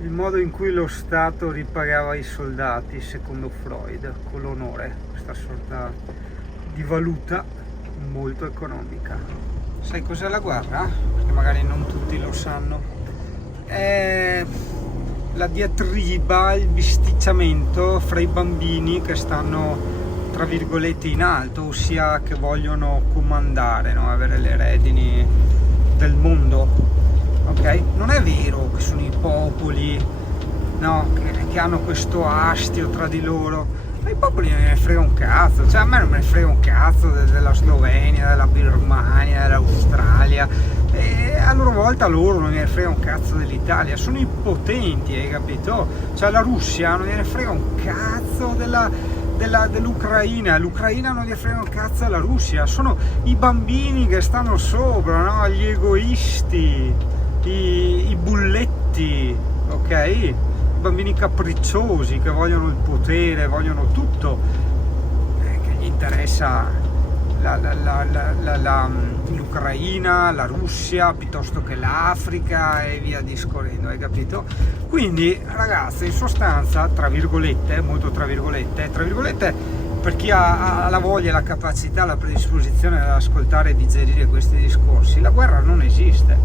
il modo in cui lo Stato ripagava i soldati, secondo Freud, con l'onore, questa sorta di valuta molto economica. Sai cos'è la guerra? Perché magari non tutti lo sanno. È la diatriba, il bisticciamento fra i bambini che stanno tra virgolette in alto, ossia che vogliono comandare, no? Avere le redini del mondo. Ok? Non è vero che sono i popoli, no, che hanno questo astio tra di loro. Ma i popoli non me ne frega un cazzo, cioè a me non me ne frega un cazzo della Slovenia, della Birmania, dell'Australia, e a loro volta loro non gliene frega un cazzo dell'Italia, sono i potenti, hai capito? Cioè la Russia non gliene frega un cazzo dell'Ucraina, l'Ucraina non gli frega un cazzo alla Russia, sono i bambini che stanno sopra, no? Gli egoisti, i bulletti, ok? I bambini capricciosi che vogliono il potere, vogliono tutto, che gli interessa l'Ucraina, la Russia, piuttosto che l'Africa e via discorrendo, hai capito? Quindi ragazzi, in sostanza, tra virgolette, molto tra virgolette, per chi ha la voglia, la capacità, la predisposizione ad ascoltare e digerire questi discorsi, la guerra non esiste,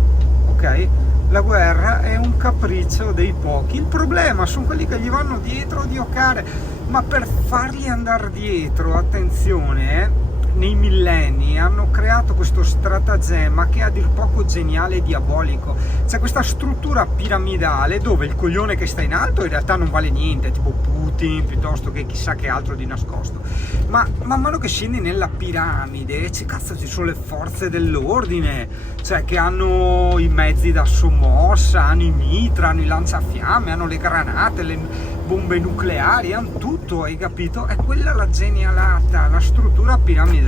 ok? La guerra è un capriccio dei pochi, il problema sono quelli che gli vanno dietro, Dio care, ma per farli andare dietro, attenzione, nei millenni hanno creato questo stratagemma che è a dir poco geniale e diabolico. C'è questa struttura piramidale dove il coglione che sta in alto in realtà non vale niente, tipo Putin piuttosto che chissà che altro di nascosto, ma man mano che scendi nella piramide ci sono le forze dell'ordine, cioè che hanno i mezzi da sommossa, hanno i mitra, hanno i lanciafiamme, hanno le granate, le bombe nucleari, hanno tutto, hai capito? È quella la genialata, la struttura piramidale.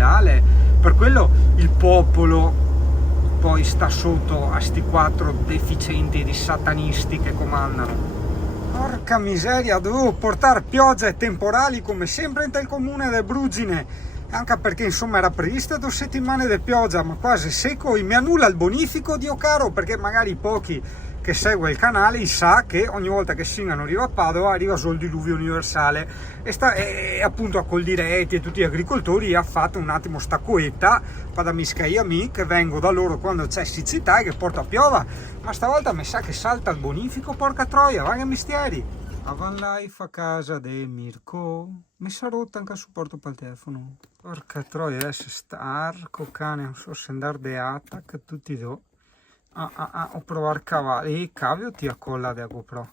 Per quello il popolo poi sta sotto a sti quattro deficienti di satanisti che comandano. Porca miseria, dovevo portare piogge e temporali come sempre nel comune del Brugine, anche perché insomma era prevista 2 settimane di pioggia, ma quasi secco, e mi annulla il bonifico, Dio caro, perché magari i pochi che segue il canale sa che ogni volta che Singano arriva a Padova arriva solo il diluvio universale e appunto a Coldiretti e tutti gli agricoltori ha fatto un attimo sta coetta da miscaia mi che vengo da loro quando c'è siccità e che porta a piova, ma stavolta mi sa che salta il bonifico, porca troia, va che mistieri. A Van Life a casa di Mirko mi sa rotta anche il supporto per il telefono, porca troia, adesso starco cane, non so se andare de attack tutti do. O provare a cavare e cavio ti accolla da GoPro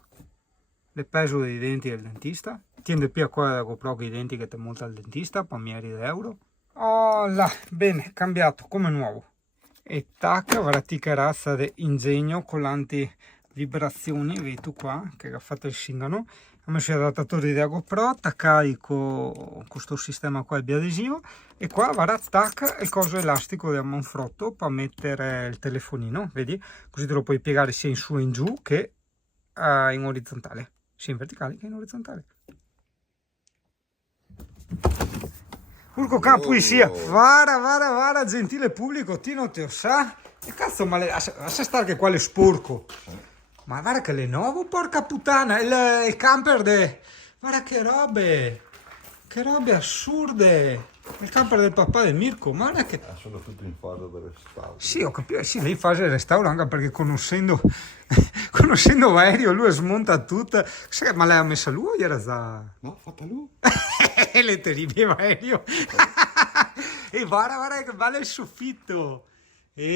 le peso dei denti del dentista, tiende più a quella da GoPro che i denti che ti monta il dentista per migliaia di euro. Oh là, bene, cambiato come nuovo e tac, vratica razza di ingegno con l'antivibrazioni, vedi tu qua che ha fatto il Singano, ha messo gli adattatori da GoPro attaccati con questo sistema qua il biadesivo e qua va tac il coso elastico del manfrotto per mettere il telefonino, vedi? Così te lo puoi piegare sia in su e in giù che in orizzontale, sia in verticale che in orizzontale. Urco campo sia, vara, gentile pubblico, ti non te lo sa? E cazzo, ma lascia stare che qua è sporco. Ma guarda che Lenovo, porca puttana, il camper guarda che robe assurde. Il camper del papà del Mirko, ma guarda che... Sono tutti in fase del restauro. Sì, ho capito, sì, lei fa il restauro anche perché conoscendo Valerio, lui smonta tutto. Sai, ma lei ha messa lui o gli era già... No, fatta lui. Le terribili Valerio. E guarda che vale il soffitto.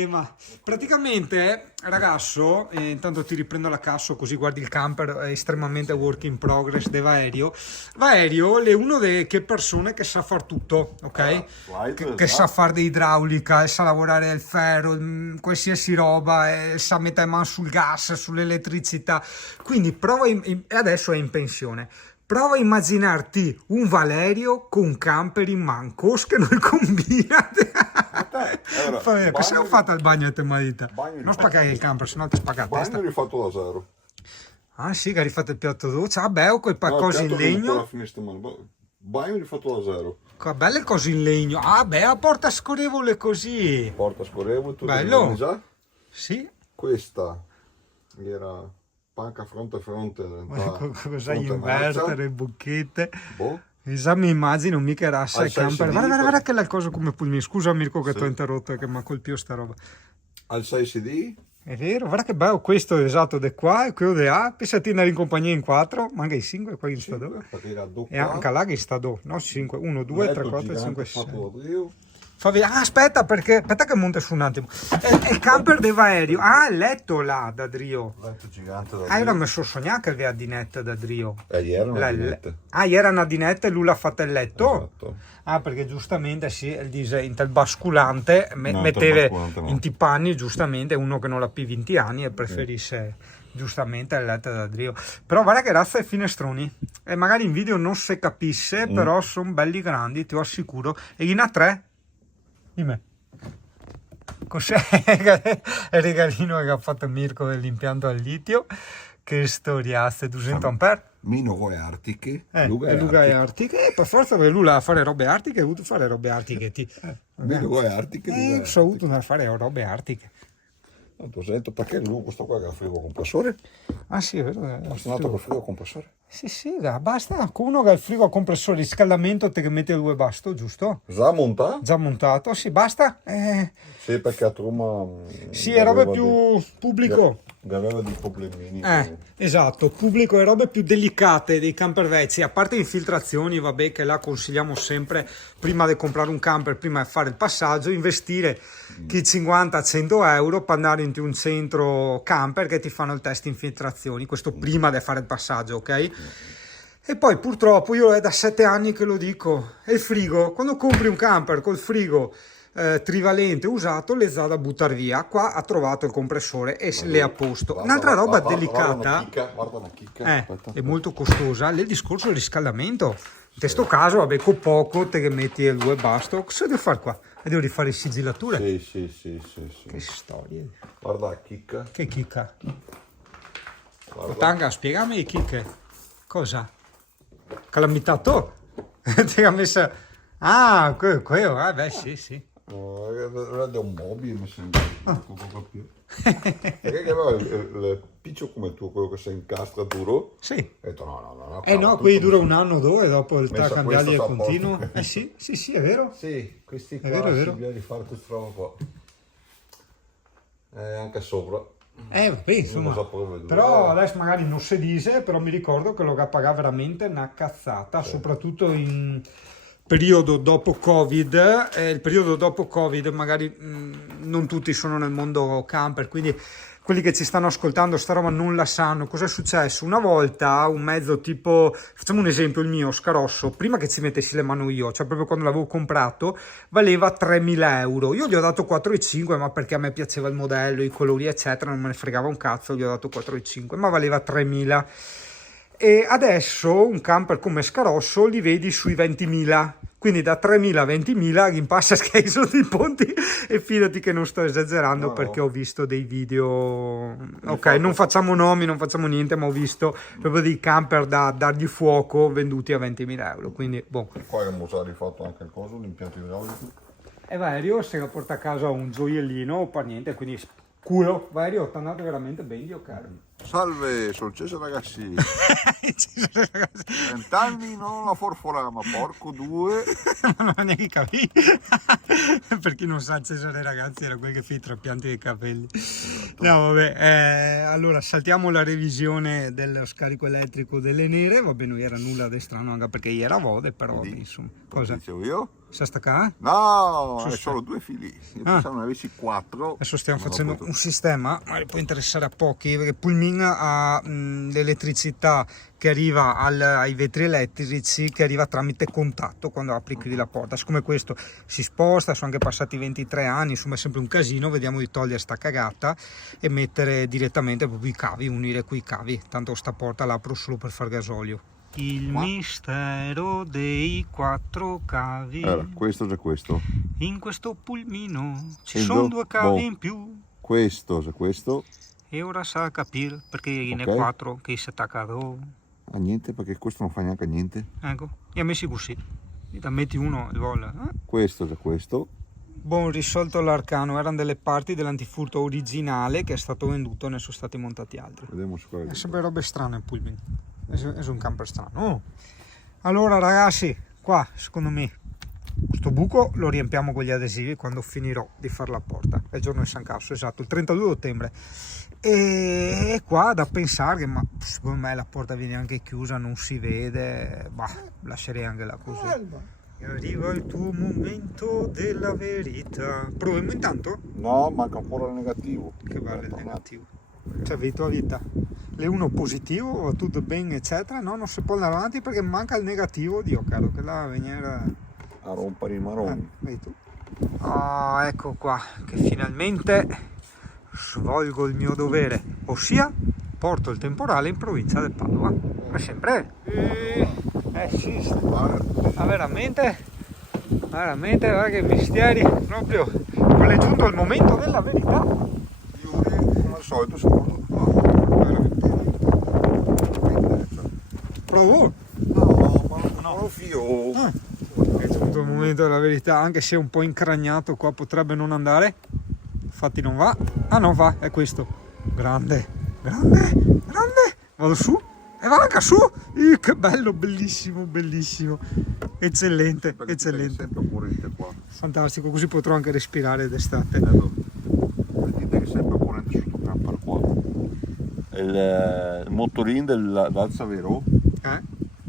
Ma praticamente ragazzo, intanto ti riprendo la cassa così guardi il camper, è estremamente work in progress di Vaerio è uno delle persone che sa far tutto, ok? Che sa fare di idraulica, sa lavorare il ferro, qualsiasi roba, sa mettere mano sul gas, sull'elettricità, quindi prova, e adesso è in pensione. Prova a immaginarti un Valerio con un camper in man, che non combina. Allora, cosa ho fatto al bagno a te marita? Non spaccare il camper, sennò ti spacca la testa. Bagno rifatto da zero. Ah sì, che hai rifatto il piatto doccia, vabbè, o quei cose in legno. Bagno rifatto da zero. Belle cose in legno, ah beh, a porta scorrevole così. Porta scorrevole, tu bello. già? Sì. Questa era panca fronte a fronte. Cosa invertere, le bocchette. Boh. Mi immagino mica rassa Al e camper. 6 Guarda che è la cosa come pulmino. Scusa Mirko che Sì. ti ho interrotto, che mi ha colpito sta roba. Al 6 CD? È vero, guarda che bello questo esatto di qua e quello di là. Pensa di andare in compagnia in 4, ma anche in 5 qua in sta do. Perché era E anche là che sta do, no? 5, 1, 2, 3, 4, 5, 6. Aspetta che monte su un attimo. È il camper dell'aereo. Ah, il letto là da Drio. Letto gigante da Ah, io non mi sono sognato che aveva dinette da Drio. ieri era una dinette. Ah, ieri era una dinette e lui l'ha fatta il letto? Esatto. Ah, perché giustamente sì, dice in tal basculante No, metteva tal basculante no. in ti panni, giustamente uno che non ha più 20 anni e preferisce giustamente il letto da Drio. Però guarda che razza è finestroni. E magari in video non si capisce, però sono belli grandi, ti ho assicuro. E in A3? Dimmi. Cos'è il regalino che ha fatto Mirko dell'impianto al litio? Che storiasse, 200 ampere? Mino è artiche, Luga è artiche, per forza che lui a fare robe artiche, ha avuto fare robe artiche. Mino è artiche. Ho avuto da fare robe artiche. Ho sento perché lui questo qua che ha il frigo compressore? Ah sì, è vero. Questo è un altro col frigo compressore? Sì, basta. Con uno che ha il frigo a compressore, riscaldamento, te che mette due basto, giusto? Già montato? Già montato, sì, basta. Sì, perché a Truma... Sì, è roba più pubblico. Aveva dei problemini. Esatto, pubblico e robe più delicate dei camper vecchi, a parte infiltrazioni, vabbè, che là consigliamo sempre prima di comprare un camper, prima di fare il passaggio, investire chi 50-100 euro per andare in un centro camper che ti fanno il test infiltrazioni, questo prima di fare il passaggio, ok? E poi purtroppo io è da 7 anni che lo dico, è il frigo, quando compri un camper col frigo trivalente usato le da buttare via, qua ha trovato il compressore e le ha posto. Un'altra roba delicata, Guarda una chicca, è molto costosa, il discorso del riscaldamento. In questo caso, vabbè, con poco te che metti il due basto, cosa devo fare qua? Devo rifare sigillature? Sì. Che storie. Guarda la chicca. Che chicca? Guarda. Tanga, spiegami le chicche. Cosa? Calamitato? Ti ha messo... Ah, quello, beh, sì. Era un mobile, mi sembra. Non più. Perché che aveva il piccio come tu, quello che si incastra duro? Sì. Ho detto no. No, quelli dura un anno o due, dopo il Messo cambiarli questo è fa continuo. poco. Sì, è vero. Sì, questi qua È vero. si viene di fare questa roba qua. Anche sopra. Vabbè, insomma. Non so poi vedere. Però adesso magari non si dice, però mi ricordo che lo pagava veramente una cazzata, soprattutto in periodo dopo Covid. Il periodo dopo Covid magari non tutti sono nel mondo camper, quindi quelli che ci stanno ascoltando sta roba non la sanno. Cosa è successo? Una volta un mezzo tipo, facciamo un esempio, il mio Scarosso, prima che ci mettessi le mani io, cioè proprio quando l'avevo comprato, valeva 3.000 euro. Io gli ho dato 4,5, ma perché a me piaceva il modello, i colori eccetera, non me ne fregava un cazzo, gli ho dato 4,5, ma valeva 3.000. E adesso un camper come Scarosso li vedi sui 20.000, quindi da 3.000 a 20.000 in passa scherzo di ponti, e fidati che non sto esagerando, perché ho visto dei video, ok, non facciamo nomi, non facciamo niente, ma ho visto proprio dei camper da dargli fuoco venduti a 20.000 euro, quindi boh. Qua abbiamo già rifatto anche il coso, l'impianto idraulico. E Valerio se la porta a casa un gioiellino o per niente, quindi culo, Valerio, ti è andato veramente bene, io caro. Salve, sono Cesare ragazzi. 20 anni non la forforama, porco due. Non ho neanche capito. Per chi non sa, Cesare ragazzi era quel che fa i trapianti dei capelli. No vabbè, allora saltiamo la revisione dello scarico elettrico delle nere. Vabbè, non era nulla di strano, anche perché ieri era vode, però vabbè, insomma. Cosa? Dicevo io? Sa staccare? No, è solo 2 fili. Io pensavo ne avessi 4. Adesso stiamo facendo un sistema, magari può interessare a pochi, perché Pulmin ha l'elettricità che arriva ai vetri elettrici, che arriva tramite contatto quando apri e chiudi la porta. Siccome questo si sposta, sono anche passati 23 anni, insomma è sempre un casino, vediamo di togliere sta cagata e mettere direttamente proprio i cavi, unire quei cavi, tanto sta porta l'apro solo per far gasolio. Il mistero dei 4 cavi. Questo è questo. In questo pulmino ci sono 2 cavi in più. Questo è questo. E ora sa capire perché ne 4 che si attaccano. Ah, niente, perché questo non fa neanche niente. Ecco, e ha messi così. Da metti uno e vola. Questo è questo. Buon risolto l'arcano, erano delle parti dell'antifurto originale che è stato venduto, ne sono stati montati altri. Vediamo su quale. È sempre robe strane il pullman, è un camper strano. Oh. Allora ragazzi, qua secondo me questo buco lo riempiamo con gli adesivi quando finirò di fare la porta. È il giorno di San Casso, esatto, il 32 ottobre. E qua da pensare che, ma secondo me la porta viene anche chiusa, non si vede, bah, lascerei anche là così. Arriva il tuo momento della verità. Proviamo intanto? No, manca ancora il negativo. Che vale il negativo? Cioè, tua vita. Le 1 positivo, va tutto bene, eccetera. No, non si può andare avanti perché manca il negativo. Dio caro, che la veniera A rompere i maroni. vedi tu. Ah, ecco qua, che finalmente svolgo il mio dovere, ossia porto il temporale in provincia del Padova. Ma sempre? Sì, ma veramente, guarda che misteri, proprio, non è giunto il momento della verità. Io come al solito sono qua. Provo? No, ma non ho fio. È giunto il momento della verità, anche se è un po' incragnato qua potrebbe non andare, infatti non va. Ah no, va, è questo. Grande, vado su e va anche su. Che bello, bellissimo, eccellente. Sempre corrente qua. Fantastico, così potrò anche respirare d'estate. Vedete che è sempre corrente sotto camper qua. Il motorino dell'alza vero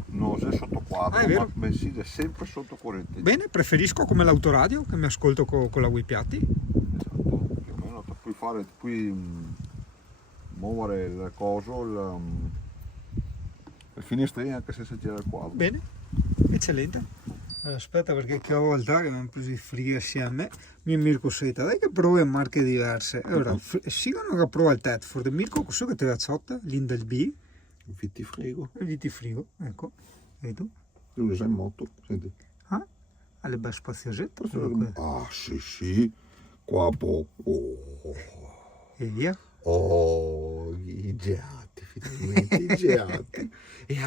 non è sotto quadro, è vero. ma bensì è sempre sotto corrente. Bene, preferisco come l'autoradio che mi ascolto con la Wii Piatti. Esatto, più o meno puoi muovere il coso, il finestrino anche se si tira il quadro. Bene, eccellente. Allora, aspetta perché che volta che abbiamo preso i frighi assieme, mi e Mirko Seta, dai che prove marche diverse. Allora, sigano che prova il Tedford, Mirko cosa che te la zotta, l'Indel B, Vitifrigo. il vitifrigo, ecco, vedi tu? Tu lo sai in moto, senti. Ah, alle belle spaziosette. Ah sì, qua E via. Oh, i geati, finalmente i geati. E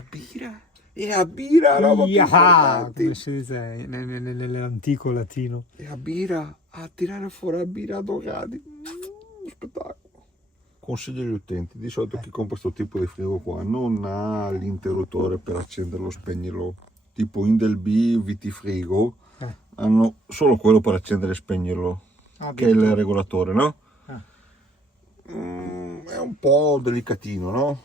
a birra, roba più importante. Come si dice nell'antico latino. E a birra, a tirare fuori la birra a Dogadi. Spettacolo. Consiglio agli utenti, di solito chi compra questo tipo di frigo qua non ha l'interruttore per accenderlo o spegnerlo. Tipo Indel B, Vitifrigo, hanno solo quello per accendere e spegnerlo, che è il regolatore, no? È un po' delicatino, no?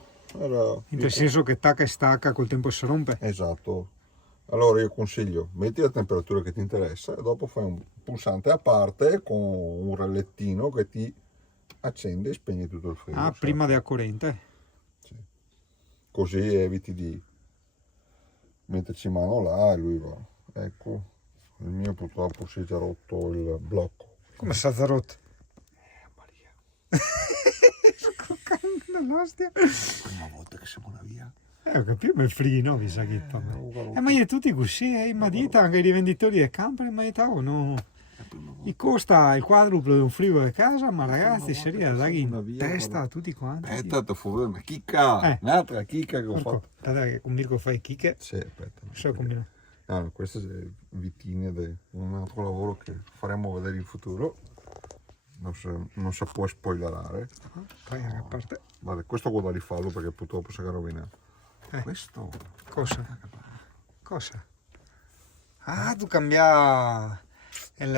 In senso che tacca e stacca col tempo si rompe. Esatto. Allora io consiglio, metti la temperatura che ti interessa e dopo fai un pulsante a parte con un rallettino che ti accende e spegne tutto il frigo. Prima della corrente. Sì. Così eviti di metterci mano là e lui va. Ecco, il mio purtroppo si è già rotto il blocco. Come Sazzarotto? Maria. L'ostia. Prima volta che siamo via. Ho capito, ma il free no, mi sa che ma io tutti così, in Madita, anche i rivenditori del camper, in Madita, no. Gli costa il quadruplo di un frigo di casa, ma ragazzi, seria, dai in testa a tutti quanti. Aspetta, fuori una chicca, un'altra chicca che ho fatto. Aspetta che con Mirko fai chicche. Sì, aspetta. So combinare. No, queste sono vitine di un altro lavoro che faremo vedere in futuro. Non si può spoilerare. Poi a parte. Guarda, questo guarda di fallo perché purtroppo si è rovinato. Questo? Cosa? Ah, tu cambia il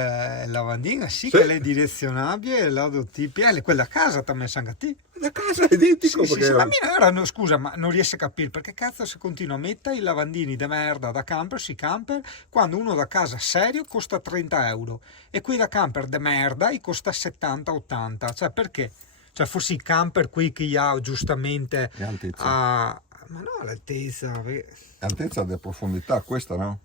lavandino, sì, che è direzionabile, l'adottipi, quella a casa ti ha messo anche a te. La casa è identico Sì, perché... sì, ma ora, no, scusa, ma non riesco a capire perché cazzo si continua a mettere i lavandini di merda da camper, quando uno da casa serio costa 30 euro e quelli da camper di merda gli costa 70-80, cioè perché? Cioè forse i camper qui che gli ha giustamente ma no, l'altezza. L'altezza di profondità questa, no?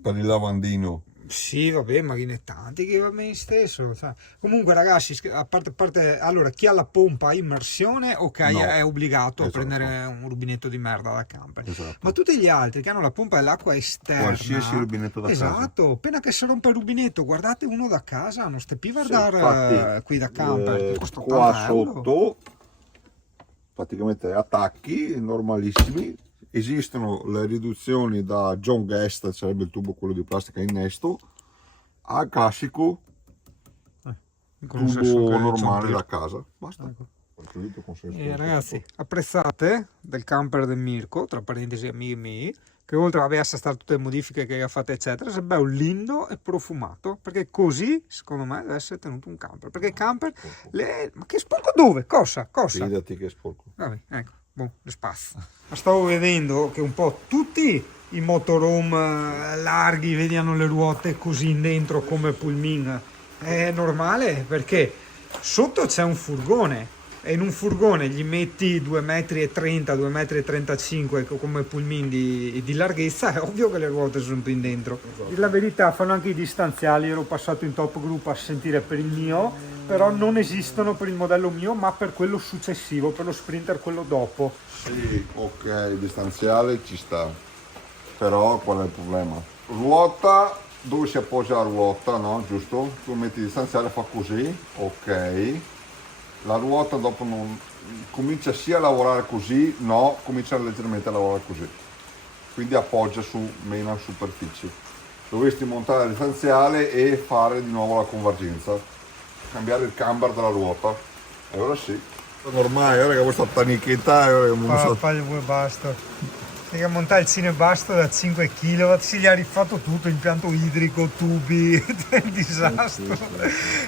Per il lavandino. Sì, vabbè, ma ne tanti che va bene stesso. Cioè. Comunque, ragazzi, a parte, allora, chi ha la pompa a immersione, ok, no, è obbligato a prendere un rubinetto di merda da camper. Esatto. Ma tutti gli altri che hanno la pompa dell'acqua esterna, qualsiasi rubinetto da casa. Esatto, appena che si rompe il rubinetto, guardate uno da casa, non stai più a guardare qui da camper. Qua sotto, praticamente attacchi normalissimi. Esistono le riduzioni da John Guest, sarebbe il tubo quello di plastica innesto, al classico tubo normale da casa, basta. Ecco. Poi con senso Ragazzi, apprezzate del camper del Mirko, tra parentesi amici miei, che oltre a essere state tutte le modifiche che ha fatte eccetera, è bello lindo e profumato, perché così secondo me deve essere tenuto un camper, perché il camper ma che sporco dove? Cosa? Fidati che è sporco. Vabbè, ecco, boh, le spazza. Ma stavo vedendo che un po' tutti i motorhome larghi vediano le ruote così in dentro come Pullman. È normale perché sotto c'è un furgone e in un furgone gli metti 2,30 m, 2,35 m come Pullman di larghezza, è ovvio che le ruote sono più in dentro. La verità, fanno anche i distanziali, ero passato in top group a sentire per il mio, però non esistono per il modello mio ma per quello successivo, per lo Sprinter, quello dopo. Sì, ok, il distanziale ci sta, però qual è il problema? Ruota, dove si appoggia la ruota, no? Giusto? Tu metti il distanziale, fa così, ok. La ruota dopo non comincia sia a lavorare così, no, comincia leggermente a lavorare così. Quindi appoggia su meno superficie. Dovresti montare il distanziale e fare di nuovo la convergenza. Cambiare il camber della ruota. E ora sì. Ormai, ora che questa tanichetta, Basta. Che montare il cinebasto da 5 kW, si gli ha rifatto tutto, impianto idrico, tubi, è un disastro.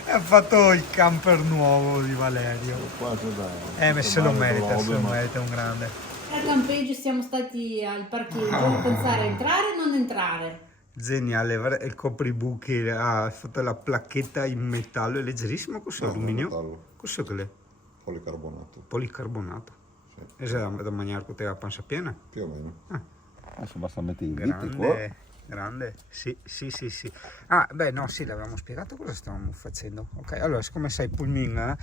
Ha fatto il camper nuovo di Valerio. Ma se lo merita, è un grande. Al campeggio siamo stati al parcheggio, pensare a entrare o non entrare. Geniale, il copribuchi ha fatto la placchetta in metallo, è leggerissimo, cos'è? No, alluminio? Cos'è che è? Policarbonato. Policarbonato. E se da mangiare con te la pancia piena? Più o meno. Ah. Adesso basta mettere i viti qua. Grande, sì. Ah, beh, no, sì, l'avevamo spiegato cosa stavamo facendo. Ok, allora, siccome sei Pullman,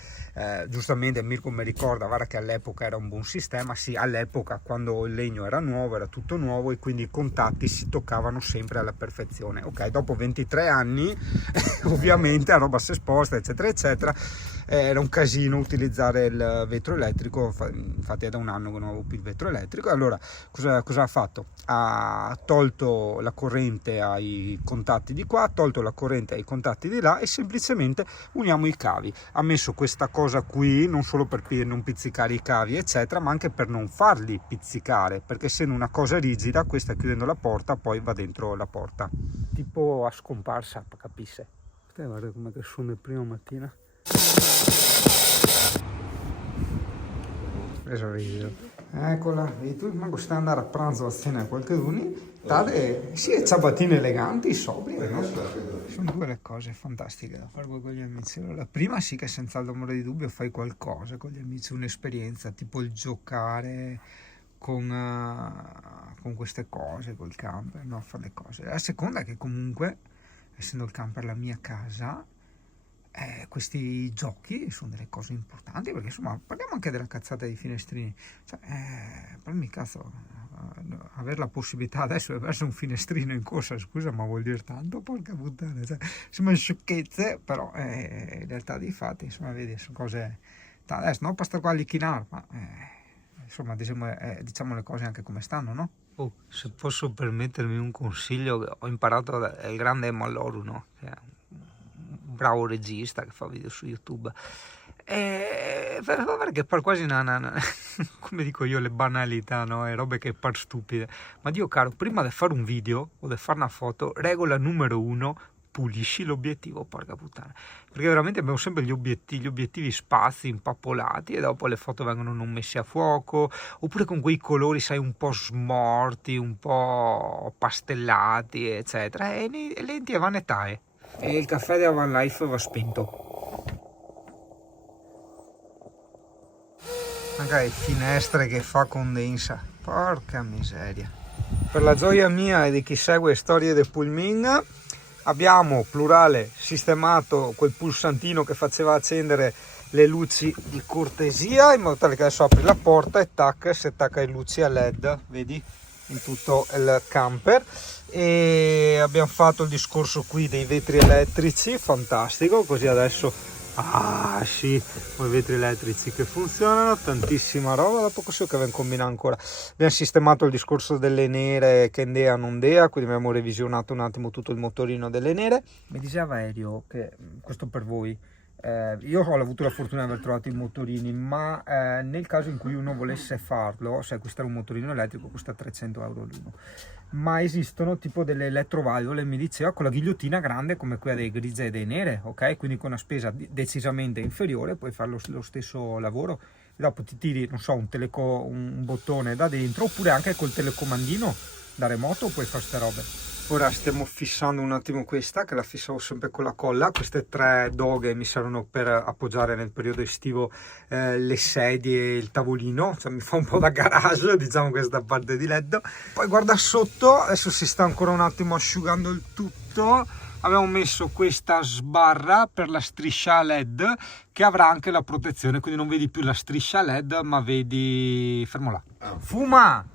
giustamente Mirko mi ricorda, guarda che all'epoca era un buon sistema. Sì, all'epoca, quando il legno era nuovo, era tutto nuovo e quindi i contatti si toccavano sempre alla perfezione. Ok, dopo 23 anni, ovviamente la roba si è esposta, eccetera, eccetera. Era un casino utilizzare il vetro elettrico, infatti è da un anno che non avevo più il vetro elettrico. Allora, cosa ha fatto? Ha tolto la corrente ai contatti di qua, ha tolto la corrente ai contatti di là e semplicemente uniamo i cavi. Ha messo questa cosa qui non solo per non pizzicare i cavi eccetera, ma anche per non farli pizzicare, perché essendo una cosa rigida, questa chiudendo la porta poi va dentro la porta, tipo a scomparsa, capisce? Guarda come che suona il prima mattina. Preso video. Eccola, vedi tu, manco stai andare a pranzo a cena qualcuno, sì, e ciabattine eleganti, sobrie, no? Sono due le cose fantastiche da fare con gli amici. La prima sì che senza l'ombra di dubbio fai qualcosa con gli amici, un'esperienza, tipo il giocare con queste cose, col camper, no? Fare le cose. La seconda è che comunque, essendo il camper la mia casa, questi giochi sono delle cose importanti, perché insomma parliamo anche della cazzata dei finestrini, cioè per me cazzo avere la possibilità adesso di essere un finestrino in corsa, scusa, ma vuol dire tanto, porca puttana, cioè, sembra sciocchezze, però in realtà dei fatti insomma vedi, sono cose adesso non basta qua liquinare, ma insomma diciamo le cose anche come stanno, no? Oh, se posso permettermi un consiglio, ho imparato dal grande Emaloru, no? Che è un bravo regista che fa video su YouTube, perché per quasi come dico io, le banalità, no? E robe che par stupide, ma Dio caro, prima di fare un video o di fare una foto, regola numero 1: pulisci l'obiettivo, porca puttana, perché veramente abbiamo sempre gli obiettivi spazi impappolati e dopo le foto vengono non messe a fuoco, oppure con quei colori sai un po' smorti, un po' pastellati eccetera, e lenti a vanità. E il caffè della Van Life va spento. Magari finestre che fa condensa, porca miseria. Per la gioia mia e di chi segue storie del Pullman, abbiamo, plurale, sistemato quel pulsantino che faceva accendere le luci di cortesia, in modo tale che adesso apri la porta e tac, si attacca le luci a LED, vedi, in tutto il camper. E abbiamo fatto il discorso qui dei vetri elettrici, fantastico, così adesso sì, con i vetri elettrici che funzionano, tantissima roba. Dopo così che abbiamo combinato ancora, abbiamo sistemato il discorso delle nere che ndea non dea, quindi abbiamo revisionato un attimo tutto il motorino delle nere. Mi diceva Aereo che, questo per voi, Io ho avuto la fortuna di aver trovato i motorini, ma nel caso in cui uno volesse farlo, se acquistare un motorino elettrico costa 300 euro l'uno, ma esistono tipo delle elettrovalvole, mi diceva, con la ghigliottina grande come quella dei grigie e dei nere, ok? Quindi con una spesa decisamente inferiore puoi fare lo stesso lavoro, e dopo ti tiri, non so, un bottone da dentro, oppure anche col telecomandino da remoto puoi fare ste robe. Ora stiamo fissando un attimo questa, che la fissavo sempre con la colla. Queste 3 doghe mi servono per appoggiare nel periodo estivo le sedie e il tavolino, cioè mi fa un po' da garage, diciamo, questa parte di letto. Poi guarda sotto, adesso si sta ancora un attimo asciugando il tutto. Abbiamo messo questa sbarra per la striscia LED, che avrà anche la protezione, quindi non vedi più la striscia LED, ma vedi... fermo là. Fuma!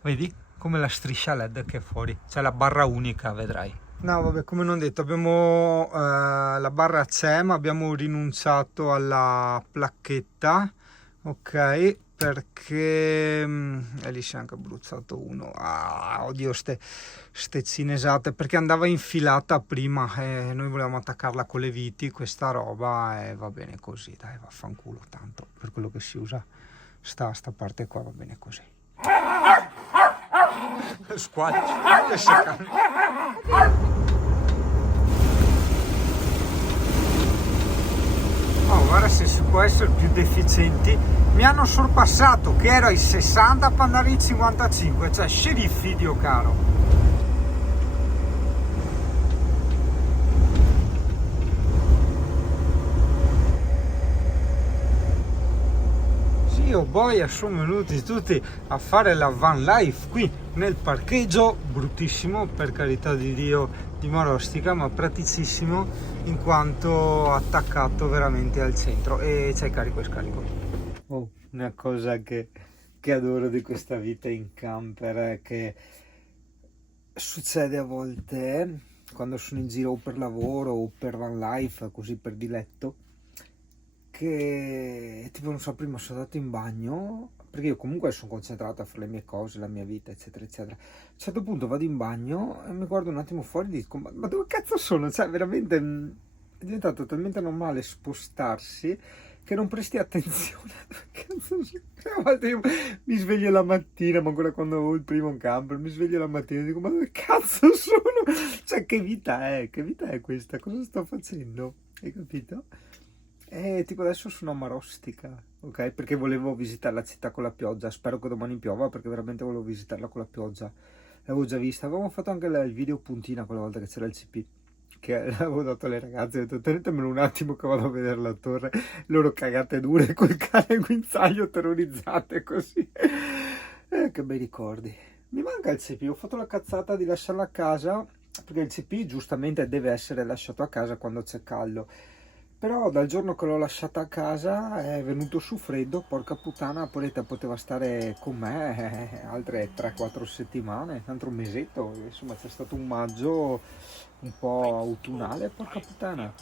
Vedi? Come la striscia LED che è fuori, c'è la barra unica, vedrai. No, vabbè, come non detto, abbiamo la barra c'è, ma abbiamo rinunciato alla placchetta, ok, perché e lì si è anche abruzzato uno. Oddio, ste cinesate, perché andava infilata prima e noi volevamo attaccarla con le viti, questa roba, e va bene così, dai, vaffanculo, tanto per quello che si usa sta parte qua, va bene così. Squadra che si guarda se si può essere più deficienti. Mi hanno sorpassato che ero ai 60 per andare ai 55, cioè sceriffi, Dio caro. Io boia, sono venuti tutti a fare la van life qui nel parcheggio, bruttissimo per carità di Dio, di Marostica, ma praticissimo in quanto attaccato veramente al centro, e c'è carico e scarico. Oh, una cosa che adoro di questa vita in camper è che succede a volte quando sono in giro o per lavoro o per van life, così per diletto, che tipo, non so, prima sono andato in bagno, perché io comunque sono concentrato a fare le mie cose, la mia vita, eccetera eccetera. A un certo punto vado in bagno e mi guardo un attimo fuori e dico, ma dove cazzo sono? Cioè veramente è diventato talmente normale spostarsi che non presti attenzione a dove cazzo sono. A volte io mi sveglio la mattina, ma ancora quando avevo il primo camper, mi sveglio la mattina e dico, ma dove cazzo sono? Cioè che vita è questa? Cosa sto facendo? Hai capito? Tipo adesso sono a Marostica, ok? Perché volevo visitare la città con la pioggia. Spero che domani piova, perché veramente volevo visitarla con la pioggia. L'avevo già vista. Avevamo fatto anche il video puntina quella volta che c'era il CP, che l'avevo dato alle ragazze. Ho detto tenetemelo un attimo che vado a vedere la torre. Loro cagate dure col cane guinzaglio, terrorizzate così. Che bei ricordi. Mi manca il CP. Ho fatto la cazzata di lasciarlo a casa, perché il CP giustamente deve essere lasciato a casa quando c'è caldo. Però dal giorno che l'ho lasciata a casa è venuto su freddo, porca puttana, Poletta poteva stare con me altre 3-4 settimane, un altro mesetto, insomma c'è stato un maggio un po' autunnale, porca puttana.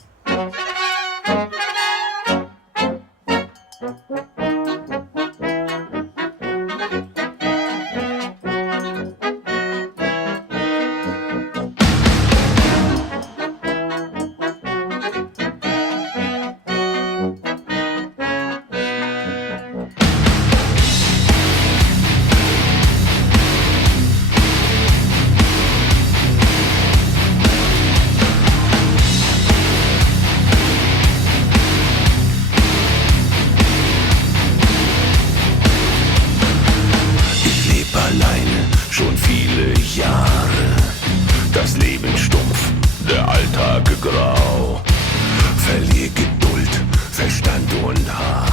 Schon viele Jahre, das Leben stumpf, der Alltag grau. Verlier Geduld, Verstand und Haar.